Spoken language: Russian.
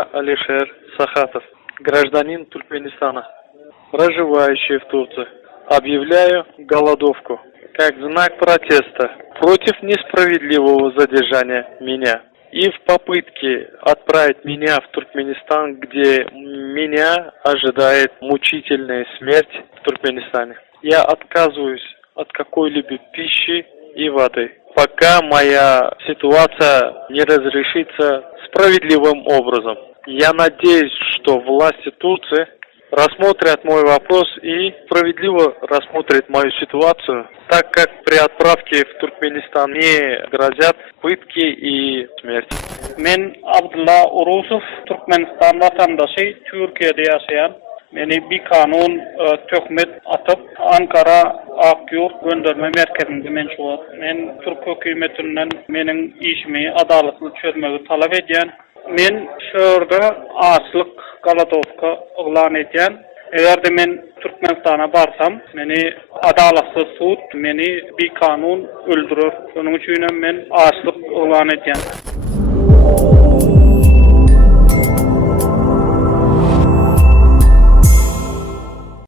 Я Алишер Сахатов, гражданин Туркменистана, проживающий в Турции. Объявляю голодовку как знак протеста против несправедливого задержания меня и в попытке отправить меня в Туркменистан, где меня ожидает мучительная смерть в Туркменистане. Я отказываюсь от какой-либо пищи и воды, пока моя ситуация не разрешится справедливым образом. Я надеюсь, что власти Турции рассмотрят мой вопрос и справедливо рассмотрят мою ситуацию, так как при отправке в Туркменистан мне грозят пытки и смерть. Men Abdullah Urusov, Türkmenistan vatandaşı, Türkiye'de yaşayan. Beni bir kanun töhmet atıp Ankara Akyurt gönderme merkezinde mensup. Men Türk hükümetinden menin işimi adaletli çözmeyi talep ediyen. Men şurada açlık galadovka ilan ediyen. Eğer de men Türkmenistan'a barsam, meni adaletsiz tut, meni bir kanun öldürür. Onun için men açlık ilan ediyen.